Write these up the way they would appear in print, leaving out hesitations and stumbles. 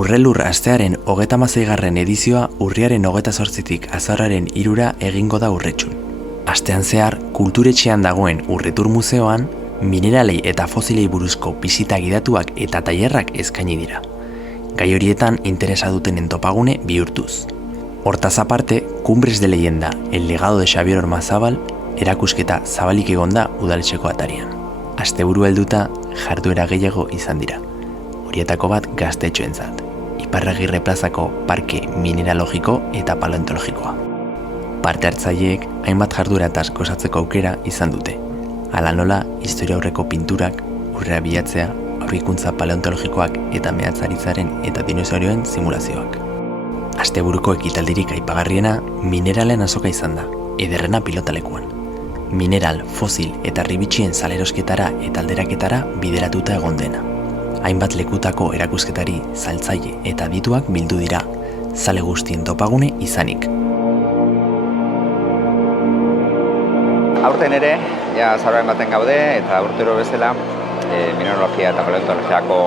Urrelur astearen 36. edizioa urriaren 28tik azaroaren 3 egingo da Urretxun. Astean zehar, kulturetxean dagoen Urretur Museoan, mineralei eta fosilei buruzko bisita gidatuak eta tailerrak eskaini dira. Gai horietan interesa dutenen topagune bihurtuz. Hortaz aparte, Cumbres de Leyenda, el legado de Xabier Ormazabal, erakusketa zabalik egon da udaletxeko atarian. Asteburu helduta, jarduera gehiago izan dira. Horietako bat gaztetxoentzat, Iparragirre plazako parke mineralogiko eta paleontologikoa. Parte hartzaileek hainbat jarduerataz gozatzeko aukera izan dute. Hala nola, historia aurreko pinturak, urrea bilatzea, aurkikuntza paleontologikoak eta mehatzaritzaren eta dinosaurioen simulazioak. Asteburuko ekitaldirik aipagarriena mineralen azoka izan da, ederrena pilotalekuan. Mineral, fosil eta ribitxien salerosketara eta alderaketara bideratuta egon dena. Hainbat lekutako erakusketari, saltzaile eta adituak bildu dira, zale guztien topagune izanik. Aurten ere, azaroaren baten gaude eta urtero bezala mineralogia eta paleontologiako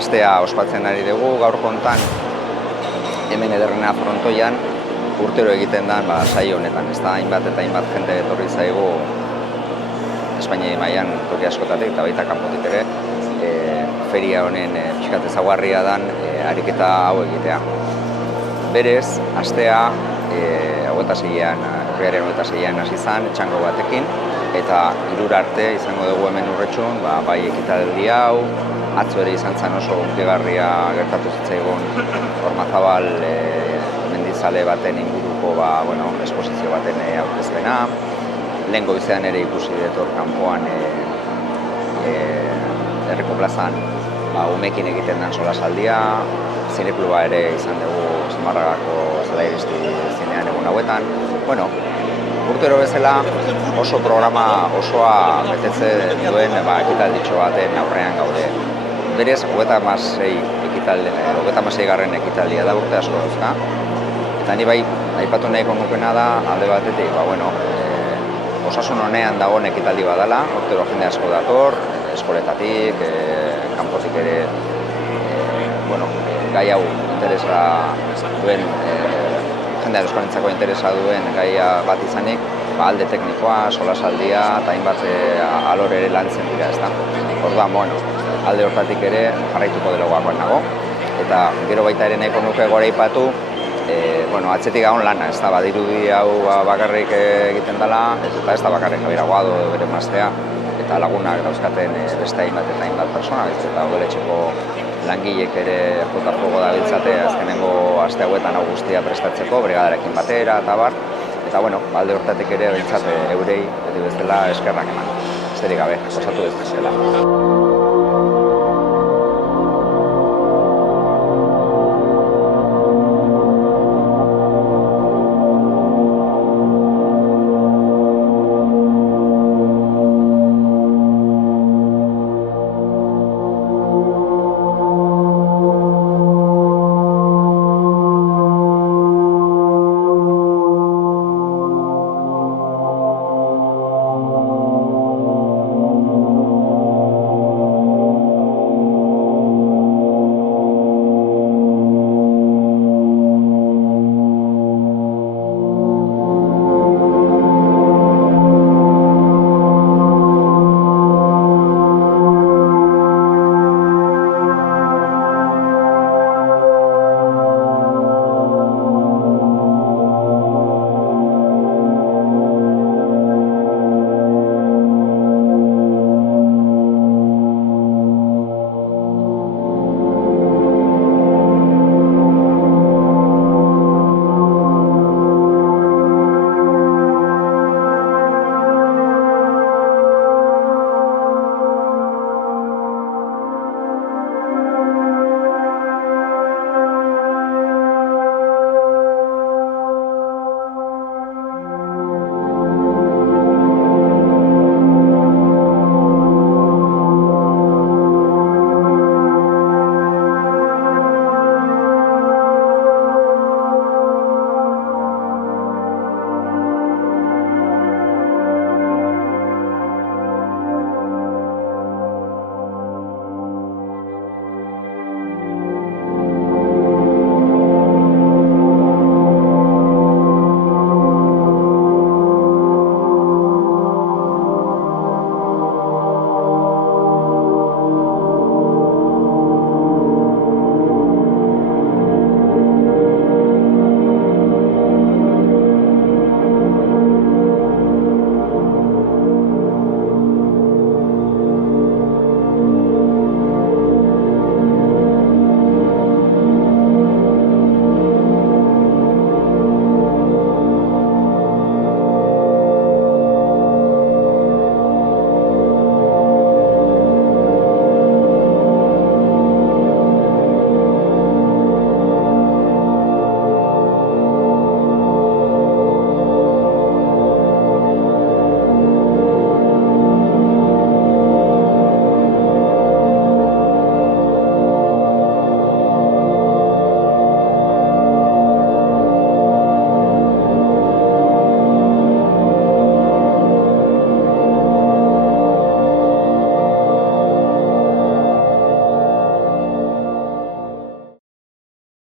astea ospatzen ari dugu. Gaur kontan, hemen ederrena frontoian, urtero egiten den saio honetan. Ez da hainbat eta hainbat jende etorri zaigu Espainia mailan toki askotatik eta baita kanpotik ere. Feria honen pixkat ezaguarria dan ariketa hau egitea. Berez, astea urriaren 26an hasi zen, txango batekin, eta 3 arte izango dugu hemen Urretxun, bai ekitaldi hau, atzo ere izan zen oso hunkigarria gertatu zitzaigun Ormazabal mendizale baten inguruko esposizio baten aurkezpena. Lehen goizean ere ikusi dut hor kanpoan Herriko plazan umekin egiten den solasaldia, zinekluba ere izan dugu Zumarragako zela iristi zinean egun hauetan. Urtero bezala oso programa osoa betetze duen ekitalditxo baten aurrean gaude. Berez, 36. ekitaldia da urte asko dauzka. Eta ni bai, aipatu nahiko nukena da, alde batetik, osasun honean dagoen ekitaldi badala, urtero jende asko dator, eskoletatik, kanpotik ere, gai hau interesa duen, jendea euskalentzako interesa duen gaia bat izanik, alde teknikoa, solasaldia eta hainbat alor ere lantzen dira, ezta. Orduan, alde hortatik ere jarraituko delagoakoan nago, eta gero baita ere nahiko nuke goraipatu, atzetik gaun lana, ez da, badirudi hau bakarrik egiten dela, eta ez da bakarrik Javier Aguado bere maztea, eta lagunak dauzkaten beste hainbat eta hainbat persona, eta udaletxeko langilek ere jota fuego dabiltzate azkenengo aste hauetan hau guztia prestatzeko, brigadarekin batera eta bar, eta alde hortatik ere behintzat eurei, beti bezala eskerrak eman. Besterik gabe, osatu ez bezala.